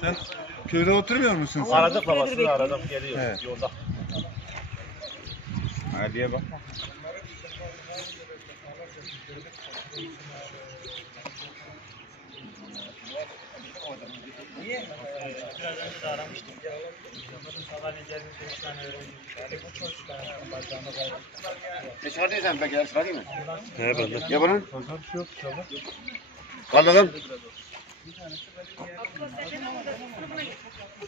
Sen köyde oturmuyor musun sen? Aradık babasını aradık geliyor Evet. yolda. Hadiye bak. Biraz önce de aramıştım. Sabahleyin geldim 5 tane öğrenci. Bu çocuklar bacağına bayram. Ne çıkartıyorsun sen peki? Çıkartayım mı? He ben de. Ya bunun? Pazar bir şey yok inşallah. Kalmadım.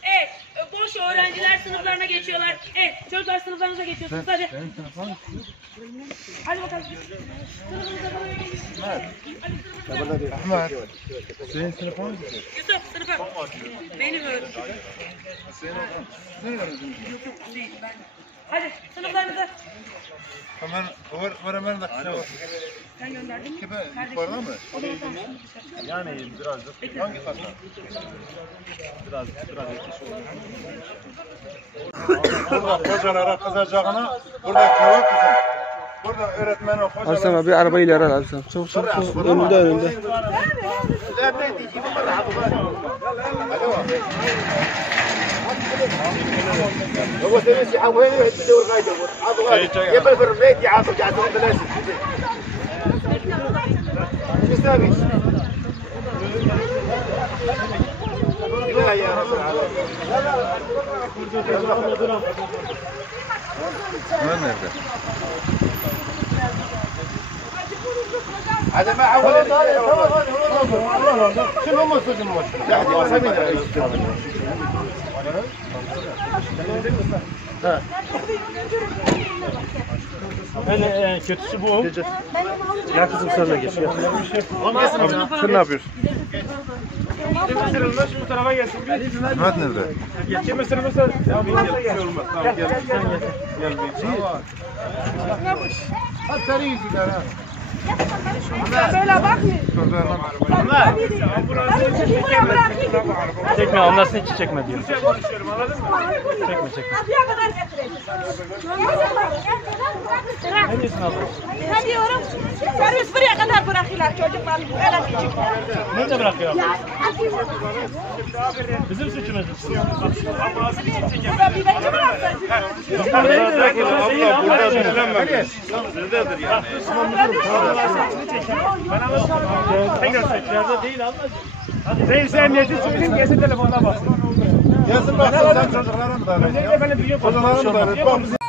Evet, boş öğrenciler sınıflarına geçiyorlar. Evet, çocuklar sınıflarınıza geçiyorsunuz. Hadi. Hadi bakalım. Sınıfınıza buraya geçin. Ahmet. Senin sınıfın mı? Yusuf, sınıfa. Benim öğrencim. Ne öğrendin? Değil, ben. Hadi, sınıflarınıza. Hemen hemen de Sen gönderdin mi? Kime? Yukarıda mı? Yani birazcık. Hangi kasa? Biraz etkisi olur. Burada hocalara kızacağına burada kavak kızım. Burada öğretmen o hocalara... Arslan abi araba ileri al Arslan. Çok önünde. هو تمشي حوالي يدور غايده يدور يبل في الرميد يعاطف يعطون بلاسي شو سابي لا يا رب العالمين Ömer nerede? هذا ما حول شنو هم صدق En kötüsü bu. Ya kızım sen de geç. Sen ne yapıyorsun? Şu tarafa gelsin. Ahmet nerede? Geçin mesela. Tamam gel. Sen gel. Hadi sen iyisin ha. Böyle bakmıyor. Çekme anlasın hiç çekme diyor. Çekme. Kapıya kadar getireyim. Ne diyorsun abla? Ne diyorum? Servis buraya kadar bırakıyorlar çocuklar. Öyle küçükler. Nerede bırakıyor abla? Bizim suçumuz. Burada bir bekçi bıraksın. Abla burada dinlenmemiş. Nerededir yani? Tekrar seçlerde değil ablacığım. Reis emniyeti söyleyeyim gelsin telefonuna bak. Gelsin baksın sen çocuklara mı davranıyorsun? Benim büyük Hocalara mı davranıyorsun?